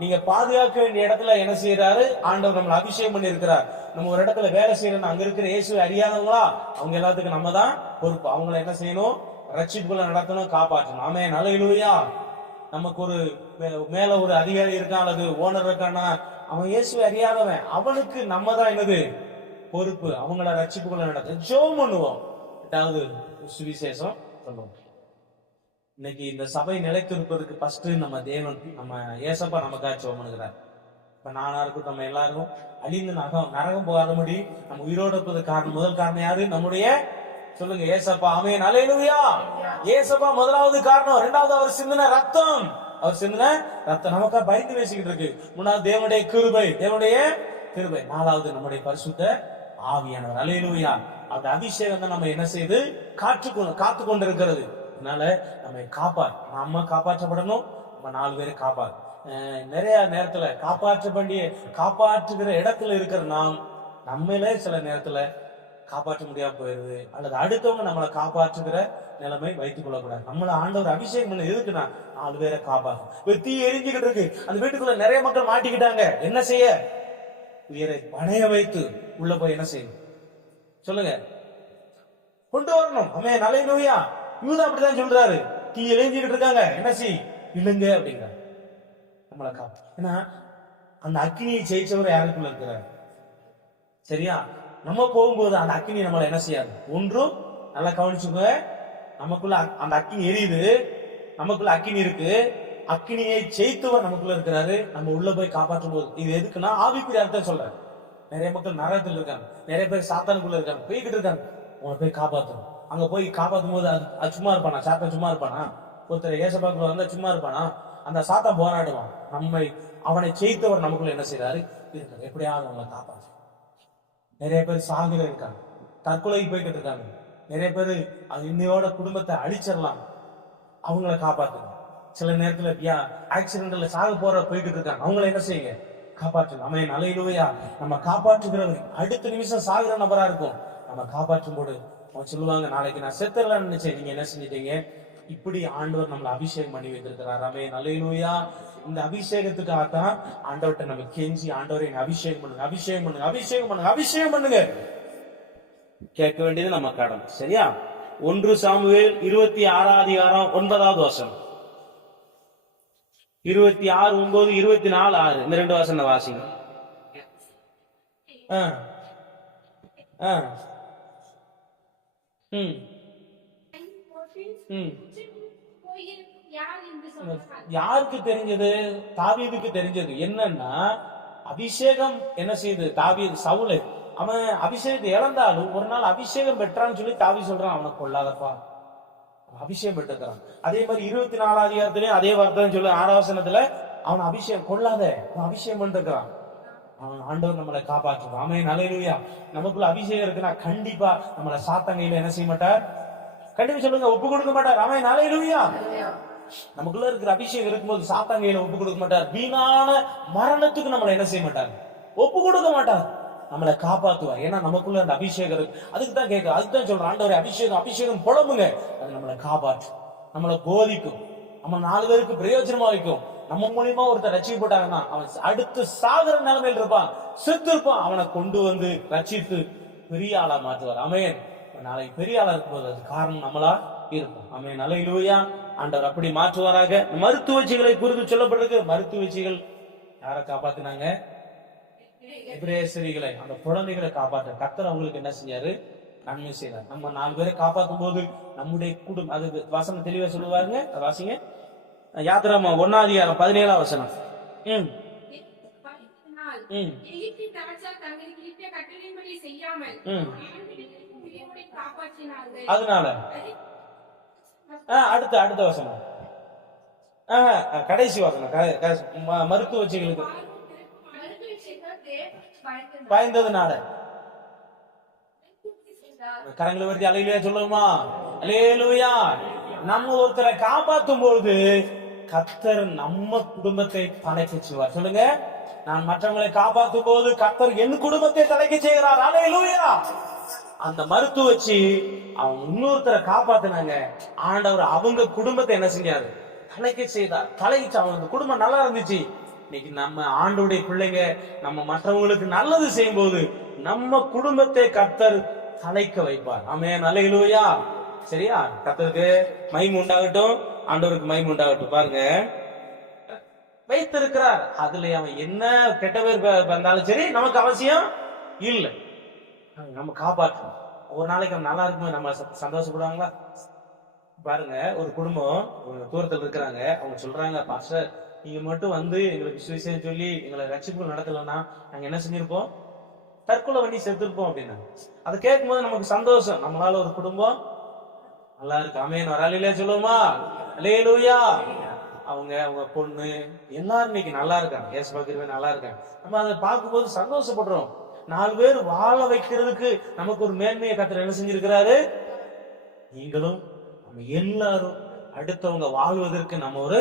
நீங்க பாதுகாக்க வேண்டிய இடத்துல என்ன செய்யறாரு, ஆண்டவர் நம்மளை அபிஷேகம் பண்ணி இருக்கிறார். நம்ம ஒரு இடத்துல வேலை செய்யறோம், அங்க இருக்கிற இயேசுவை அறியாதவங்களா, அவங்க எல்லாத்துக்கும் நம்ம தான் பொறுப்பு. அவங்களை என்ன செய்யணும், ரட்சிப்புகளை நடத்தணும், காப்பாற்றணும். ஆமென், அல்லேலூயா. நமக்கு ஒரு மேல ஒரு அதிகாரி இருக்கான் அல்லது ஓனர் இருக்கான்னா அவன் இயேசுவை அறியாதவன், அவனுக்கு நம்ம தான் என்னது பொறுப்பு, அவங்கள ரட்சிப்புகளை நடத்த ஜெபம் பண்ணுவோம். ரெண்டாவது சுவிசேஷம் சொல்லுவோம். இன்னைக்கு இந்த சபை நிலைத்திருப்பதற்கு ஃபர்ஸ்ட் நம்ம தேவன், நம்ம ஏசப்பா நமக்காக ஜெபம் பண்ணுகிறார். இப்ப நானா இருக்கும், நம்ம எல்லாருக்கும் அழிந்து நரகம் போகாதபடி நம்ம உயிரோடு இருப்பது காரணம், முதல் காரணம் யாரு, நம்முடைய, சொல்லுங்க, ஏசப்பா. ஆமென், அல்லேலூயா. ஏசப்பா முதலாவது காரணம். இரண்டாவது அவர் சிந்தின ரத்தம், அவர் சிந்தின ரத்தம் நமக்கா பயந்து பேசிக்கிட்டு இருக்கு. மூணாவது தேவனுடைய கிருபை, தேவனுடைய கிருபை. நாலாவது நம்முடைய பரிசுத்த ஆவியானவர். அல்லேலூயா. அந்த அபிஷேகம் தான் நம்ம என்ன செய்து காத்து கொண்டிருக்கிறது. அதனால நம்மை நம்ம காப்பாற்றப்படணும், நம்ம 4 பேரை நிறைய நேரத்துல காப்பாற்றுகிற இடத்துல இருக்கிற நாம் நம்மளே சில நேரத்துல காப்பாற்ற முடியாம போயிருது, அல்லது அடுத்தவங்க நம்மளை காப்பாற்றுகிற நிலைமை வைத்துக் கொள்ளக்கூடாது. நம்மளை ஆண்டவர் அபிஷேகம் பண்ண எதுக்குன்னா 4 பேரை காப்பாற்றும். தீ எரிஞ்சுக்கிட்டு இருக்கு, அந்த வீட்டுக்குள்ள நிறைய மக்கள் மாட்டிக்கிட்டாங்க, என்ன செய்ய, உயிரை பணைய வைத்து உள்ள போய் என்ன செய்யணும், சொல்லுங்க, கொண்டு வரணும். ஆமென், அல்லேலூயா. யூதா அப்படிதான் சொல்றாரு, தீ எரிஞ்சுக்கிட்டு இருக்காங்க, என்ன செய், இழுங்க அப்படிங்கிற நம்மளை காப்பு. ஏன்னா அந்த அக்கினியை ஜெயிச்சவர் யாருக்குள்ள இருக்கிறார், சரியா. நம்ம போகும்போது அந்த அக்கினி நம்மளை என்ன செய்யாது, ஒன்றும் நல்லா கவனிச்சுங்க. நமக்குள்ள அந்த அக்கினி எரியுது, நமக்குள்ள அக்கினி இருக்கு, அக்கினியை ஜெயித்தவர் நமக்குள்ள இருக்கிறாரு. நம்ம உள்ள போய் காப்பாற்றும் போது இது எதுக்குன்னா ஆவிக்குரிய அர்த்தம் சொல்றேன். நிறைய மக்கள் நரகத்தில் இருக்காங்க, நிறைய பேர் சாத்தானுக்குள்ள இருக்காங்க, போய்கிட்டு இருக்காங்க. உங்களை போய் காப்பாற்றணும். அங்க போய் காப்பாற்றும் போது அது சும்மா இருப்பானா, சாத்தான் சும்மா இருப்பானா, ஒருத்தர் ஏசப்பாக்குள்ள வந்தா சும்மா இருப்பானா, அந்த சாத்தான் போராடுவான். அவனை ஜெயித்தவர் நமக்குள்ள என்ன செய்யறாரு, எப்படியாவது அவங்களை காப்பாற்று. நிறைய பேர் சாகுற இருக்காங்க, தற்கொலைக்கு போய்கிட்டு இருக்காங்க, நிறைய பேர் இன்னையோட குடும்பத்தை அழிச்சிடலாம், அவங்கள காப்பாத்துங்க. சில நேரத்துல ஆக்சிடென்ட்ல சாக போய்கிட்டு இருக்காங்க, அவங்கள என்ன செய்யுங்க, காப்பாற்றுங்க. ஆமென், அல்லேலூயா. நம்ம காப்பாற்றுகிறவர் அடுத்த நிமிஷம் சாகுற நபரா இருக்கும், நம்ம காப்பாற்றும் போது அவங்க சொல்லுவாங்க, நாளைக்கு நான் செத்துறேன்னு நினைச்சேன், நீங்க என்ன செஞ்சிட்டீங்க. இப்படி ஆண்டவர் நம்மளை அபிஷேகம் பண்ணி வைத்திருக்கிறார். ஆமென், அல்லேலூயா. இந்த அபிஷேகத்துக்காகத்தான் ஆண்டவர்கிட்ட நம்ம கெஞ்சி, ஆண்டவரை அபிஷேகம் பண்ணுங்க, அபிஷேகம் பண்ணுங்க, அபிஷேகம் பண்ணுங்க, அபிஷேகம் பண்ணுங்க கேட்க வேண்டியது நம்ம கடன். சரியா? 1 சாமுவேல் 26 வசனம், 26 9, 24 6, இந்த 2 வசனம் வாசிங்க. யாருக்கு தெரிஞ்சது? தாவீதுக்கு தெரிஞ்சது. என்னன்னா அபிஷேகம் என்ன செய்யுது? தாவீது சவுல் அவன் அபிஷேகத்தை இழந்தாலும் ஒரு நாள் அபிஷேகம் பெற்றான்னு சொல்லி தாவீது சொல்றான், அவனை கொள்ளாதப்பா, அபிஷேகம் பெற்றுக்கிறான். அதே மாதிரி 24 அதிகாரத்திலயும் அதே வார்த்தை சொல்லு, 6 வசனத்துல அவன் அபிஷேகம் கொள்ளாத, அவன் அபிஷேகம் பண்ணிருக்கிறான். அவன் ஆண்டவர் நம்மளை காப்பாற்றுவான். ஆமென், அல்லேலூயா. நமக்குள்ள அபிஷேகம் இருக்குன்னா கண்டிப்பா நம்மளை சாத்தங்கையில என்ன செய்ய மாட்டார்? கண்டிப்பா சொல்லுங்க, ஒப்பு கொடுக்க மாட்டார். ஆமென், அல்லேலூயா. நமக்குள்ள இருக்கிற அபிஷேகம் இருக்கும்போது சாத்தாங்கையில ஒப்பு கொடுக்க மாட்டார். வீணான மரணத்துக்கு நம்மளை என்ன செய்ய மாட்டார்? ஒப்பு கொடுக்க மாட்டார். நம்மளை காப்பாத்துவார். ஏன்னா நமக்குள்ள அந்த அபிஷேகம் இருக்கு. அதுக்கு தான் கேட்க, அதுக்கு தான் சொல்றேன், ஆண்டவரே அபிஷேகம் அபிஷேகம் புலம்புங்க. அது நம்மளை காப்பாற்றும், நம்மளை போதிக்கும், நம்ம 4 பேருக்கு பிரயோஜனமா வைக்கும். நம்ம மூலியமா ஒருத்தர் ரட்சிக்கப்பட்டாங்கன்னா அவன் அடுத்து சாகர நிலைமையில் இருப்பான், செத்து இருப்பான். அவனை கொண்டு வந்து ரட்சித்து பெரிய ஆளா மாற்றுவார். ஆமென். நாளைக்கு பெரிய ஆளா இருக்கும்போது அது காரணம் நம்மளா இருக்கும். ஆமென், அல்லேலூயா. ஆண்டவர் அப்படி மாற்றுவாராக. மருத்துவச்சிகளை குறித்து சொல்லப்பட்டிருக்கு. மருத்துவச்சிகள் யாரை காப்பாத்தினாங்க? எபிரேயர்களை, அந்த குழந்தைகளை காப்பாற்ற கர்த்தர் அவங்களுக்கு என்ன செஞ்சாரு? நன்மை செய்தார். நம்ம 4 பேரை காப்பாற்றும் போது நம்முடைய குடும்பம், அது வசனம் தெளிவா சொல்லுவாருங்க. வாசிங்க, யாத்திராகமம் 1 அதிகாரம் 17 வசனம். அதனால அடுத்த வசனம், கடைசி வசனம், மருத்துவச்சிகளுக்கு பயந்ததுனால. கரங்களை வருத்தி அல்லேலூயா சொல்லுமா? அல்லேலூயா. நம்ம ஒருத்தரை காப்பாற்றும் பொழுது கர்த்தர் நம்ம குடும்பத்தை தலைக்க செய்வார். சொல்லுங்க, நான் மற்றவங்களை காப்பாற்றும் போது கர்த்தர் என் குடும்பத்தை தலைக்க செய்கிறார். அல்லேலூயா. அந்த மருத்துவச்சி அவங்க இன்னொருத்தரை காப்பாத்தினாங்க. ஆண்டவர் அவங்க குடும்பத்தை என்ன செஞ்சாரு? தலைக்க செய்தார். தலைச்சு அவங்க குடும்பம் நல்லா இருந்துச்சு. இன்னைக்கு நம்ம ஆண்டவருடைய பிள்ளைங்க நம்ம மற்றவங்களுக்கு நல்லது செய்யும் போது நம்ம குடும்பத்தை கர்த்தர் தலைக்க வைப்பார். ஆமென், அல்லேலூயா. சரியா? கர்த்தருக்கு மகிமை உண்டாகட்டும், ஆண்டவருக்கு மகிமை உண்டாகட்டும். பாருங்க, வைத்திருக்கிறார். அதுல அவன் என்ன கெட்ட பேர் வந்தாலும் சரி நமக்கு அவசியம் இல்லை. நம்ம காப்பாற்றணும். ஒரு நாளைக்கு அவன் நல்லா இருக்கும்போது நம்ம சந்தோஷப்படுவாங்களா? பாருங்க, ஒரு குடும்பம் தூரத்தில் இருக்கிறாங்க. அவங்க சொல்றாங்க, பாஸ்டர் நீங்க மட்டும் வந்து எங்களுக்கு சுவிசேஷம் சொல்லி எங்களை ரட்சிப்பு நடத்தலன்னா நாங்க என்ன செஞ்சிருப்போம்? தற்கொலை பண்ணி செத்துருப்போம் அப்படின்னா. அதை கேட்கும் போது நமக்கு சந்தோஷம். நம்மளால ஒரு குடும்பம் நல்லா இருக்கு. ஆமென், வராலிலே சொல்லுவோமா? அல்லேலூயா. அவங்க பொண்ணு எல்லாரும் இன்னைக்கு நல்லா இருக்காங்க. ஏசு பார்க்கிறவங்க நல்லா இருக்காங்க. நம்ம அதை பார்க்கும்போது சந்தோஷப்படுறோம். 4 பேர் வாழ வைக்கிறதுக்கு நமக்கு ஒரு மேன்மையை கர்த்தர் என்ன செஞ்சிருக்கிறாரு? நீங்களும் நம்ம எல்லாரும் அடுத்தவங்க வாழ்வதற்கு நம்ம ஒரு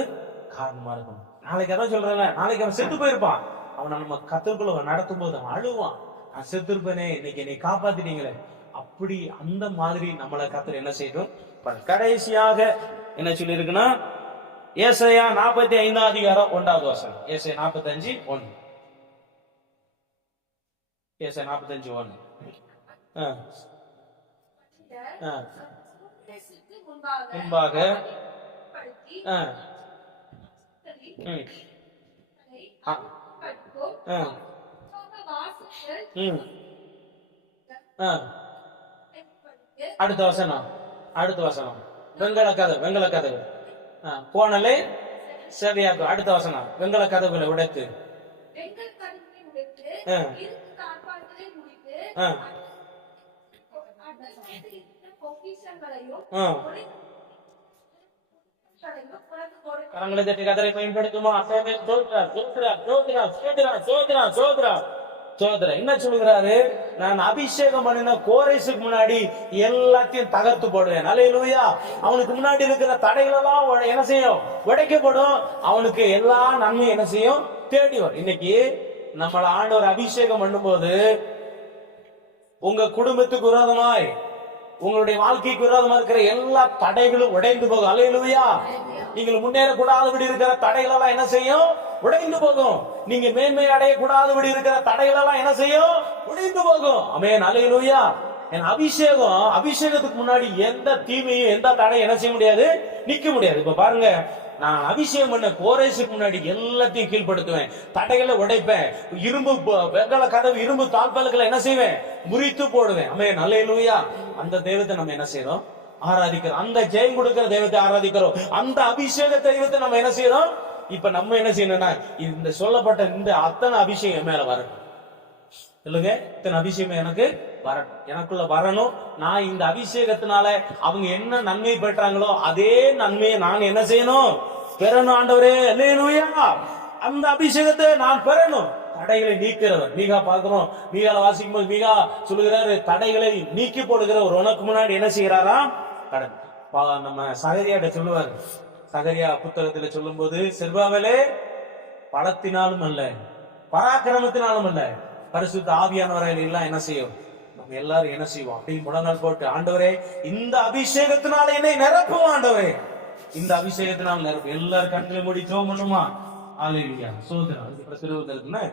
காரணமா இருக்கணும். நாளைக்கு அதான் சொல்றாங்க, நாளைக்கு அவன் செத்து போயிருப்பான். அவனை நம்ம கத்தருக்குள்ள நடத்தும் போது அவன் அழுவான், நான் செத்துருப்பேனே, இன்னைக்கு என்னை காப்பாத்திட்டீங்களே. அப்படி அந்த மாதிரி நம்மளை கர்த்தர் என்ன செய்யணும்? கடைசியாக என்ன சொல்லி இருக்குன்னா, ஏசாயா 45 அதிகாரம் 1வது வசனம். ஏசாயா 45 1. ஏசாயா 45 1. முன்பாக அடுத்த வசனம் வெங்கல கதவு போனலே சேவையாக்கும். அடுத்த வசனம், வெங்கல கதவுகளை உடைத்து கரங்களை தட்டி கதரை பயன்படுத்துமா? என்ன சொல்லுகிறாரு? நான் அபிஷேகம் பண்ணின கோரேசுக்கு முன்னாடி எல்லாத்தையும் தகர்த்து போடுவேன். அல்லேலூயா. அவனுக்கு முன்னாடி இருக்கிற தடைகள் எல்லாம் என்ன செய்யும்? உடைக்கப்படும். அவனுக்கு எல்லா நன்மையும் என்ன செய்யும்? தேடி வரும். இன்னைக்கு நம்மள ஆண்டவர் அபிஷேகம் பண்ணும் போது உங்க குடும்பத்துக்கு விரோதமாய், உங்களுடைய வாழ்க்கைக்கு விரோதமா இருக்கிற எல்லா தடைகளும் உடைந்து போகும். அல்லேலூயா. நீங்கள் முன்னேறக்கூடாதபடி இருக்கிற தடைகள் எல்லாம் என்ன செய்யும்? உடைந்து போகும். நீங்க மேன்மை அடையக்கூடாதபடி இருக்கிற தடைகள் எல்லாம் என்ன செய்யும்? உடைந்து போகும். ஆமென். அல்லேலூயா. என் அபிஷேகத்துக்கு முன்னாடி எந்த தீமையும் எந்த தடையும் என்ன செய்ய முடியாது? நிக்க முடியாது. இப்ப பாருங்க, நான் அபிஷேகம் பண்ண கோரேசுக்கு முன்னாடி எல்லாத்தையும் கீழ்படுத்துவேன், தடைகளை உடைப்பேன், இரும்பு வெங்கல கதவு, இரும்பு தாழ்பால்களை என்ன செய்வேன்? முறித்து போடுவேன். ஆமென். அல்லேலூயா. அந்த தெய்வத்தை நம்ம என்ன செய்யறோம்? ஆராதிக்கிறோம். அந்த ஜெயம் கொடுக்கிற தெய்வத்தை ஆராதிக்கிறோம். அந்த அபிஷேக தெய்வத்தை நம்ம என்ன செய்யறோம்? இப்ப நம்ம என்ன செய்யணும்னா, இந்த சொல்லப்பட்ட இந்த அத்தனை அபிஷேகம் மேல வரணும். சொல்லுங்க, இத்தனை அபிஷேகம் எனக்கு வரணும், எனக்குள்ள வரணும். நான் இந்த அபிஷேகத்தினால அவங்க என்ன நன்மை பெற்றாங்களோ அதே நன்மையை நான் என்ன செய்யணும்? பெறணும். ஆண்டவரே, அல்லேலூயா. அந்த அபிஷேகத்தை நான் பெறணும். தடைகளை நீக்கிறவர். மீகா பாக்குறோம், மீகால வாசிக்கும் போது மீகா சொல்லுகிறாரு, தடைகளை நீக்கி போடுகிறவர் உனக்கு முன்னாடி என்ன செய்யறாராம்? கடன். நம்ம சகரியாட்ட சொல்லுவாரு, சகரியா புத்தகத்துல சொல்லும் போது, செர்பாவேலே பலத்தினாலும் அல்ல, பராக்கிரமத்தினாலும் அல்ல, பரிசுத்த ஆவியானவரால் எல்லாம் என்ன செய்யும்? நம்ம எல்லாரும் என்ன செய்வோம்? அப்படின்னு முழங்கால் போட்டு, ஆண்டவரே இந்த அபிஷேகத்தினால என்னை நிரப்பும், ஆண்டவரே இந்த அபிஷேகத்தினால் நிரப்பும். எல்லாரும் கண்களை மூடி ஜெபம் பண்ணுமா? அல்லேலூயா. சோதனை அதுக்கு பிரசுரத்தில் இருக்குன்னு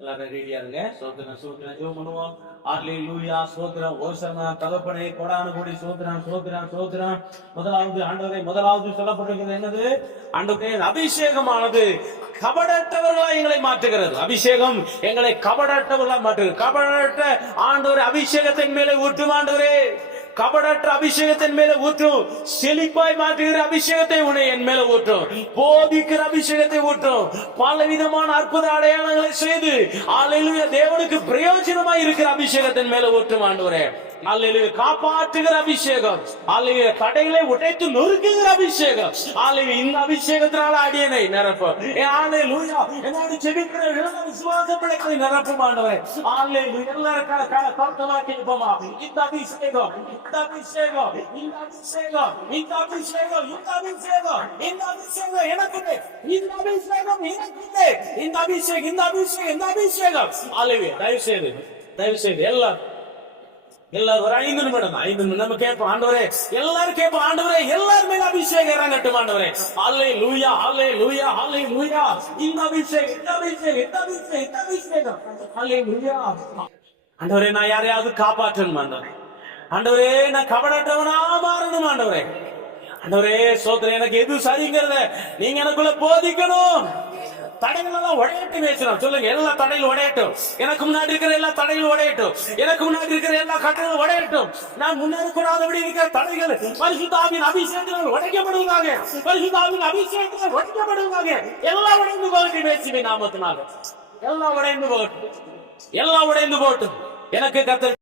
எல்லாரும் ரெடியா இருங்க. சோதனை ஜெபம் பண்ணுவோம். அல்லேலூயா. சோதரம், ஓசனா, தகப்பனே, கோடானு கோடி சோதரம், சோதரம், சோதரம். முதலாவது சொல்லப்பட்டிருக்கிறது என்னது? ஆண்டவரே, அபிஷேகமானது கபடற்றவர்களா எங்களை மாற்றுகிறது. அபிஷேகம் எங்களை கபடற்றவர்களா மாற்றுகிறது. கபடற்ற ஆண்டவரே அபிஷேகத்தின் மேலே ஊற்றும். ஆண்டவரே, கபடற்ற அபிஷேகத்தின் மேல ஊற்றும். செழிப்பாய் மாற்றுகிற அபிஷேகத்தை உன்னை என் மேல ஊற்றும். போதிக்கிற அபிஷேகத்தை ஊற்றும். பல விதமான அற்புத அடையாளங்களை செய்து அல்லேலூயா தேவனுக்கு பிரயோஜனமாய் இருக்கிற அபிஷேகத்தின் மேல ஊற்றும். ஆண்டவரே, அல்லேலூயா காப்பாற்றுகிற அபிஷேகம், அல்லேலூயா தடைகளை உடைத்து நொறுக்குகிற அபிஷேகம், அல்லேலூயா இந்த அபிஷேகத்தினால அடியனை நிரப்பும். அல்லேலூயா. என்னோடு ஜெபிக்கிற எல்லா விசுவாச பிள்ளைகளை நிரப்பும். ஆண்டவரே, அல்லேலூயா. எல்லாரும் கர்த்தமா கேட்போமா? இந்த அபிஷேகம், இந்த அபிஷேகம், இந்த அபிஷேகம், இந்த அபிஷேகம், இந்த அபிஷேகம், இந்த அபிஷேகம் எனக்கு, இந்த அபிஷேகம் எனக்கு, இந்த அபிஷேகம், இந்த அபிஷேகம், இந்த அபிஷேகம். அல்லேலூயா. தயவு செய்து எல்லாரும் ஒரு 5 நிமிடம் நம்ம கேட்போம். ஆண்டவரே, எல்லாரும் கேட்போம். ஆண்டவரே, எல்லாரும் மேல அபிஷேகம் இறங்கட்டும். ஆண்டவரே, அல்லேலூயா, அல்லேலூயா, அல்லேலூயா. இந்த அபிஷேகம், இந்த அபிஷேகம், இந்த அபிஷேகம், இந்த அபிஷேகம். அல்லேலூயா. ஆண்டவரே, நான் யாரையாவது காப்பாற்றணும். ஆண்டவரே, நான் கபடற்றவனா மாறணும். ஆண்டவரே, சோதனை எனக்கு எது சரிங்கிறத நீங்க எனக்குள்ள போதிக்கணும். தடைகள் எல்லாம் உடையட்டும் பேசணும். சொல்லுங்க, எல்லா தடைகள் உடையட்டும். எனக்கு முன்னாடி இருக்கிற எல்லா தடைகள் உடையட்டும். எனக்கு முன்னாடி இருக்கிற எல்லா கட்டங்களும் உடையட்டும். நான் முன்னேறக்கூடாதபடி இருக்கிற தடைகள் பரிசுத்த ஆவியின் அபிஷேகத்தால் உடைக்கப்படுவதாக, பரிசுத்த ஆவியின் அபிஷேகத்தால் உடைக்கப்படுவதாக. எல்லாம் உடைந்து போகட்டும் பேசுவேன் நாமத்தினால. எல்லாம் உடைந்து போகட்டும். எனக்கு கர்த்தர்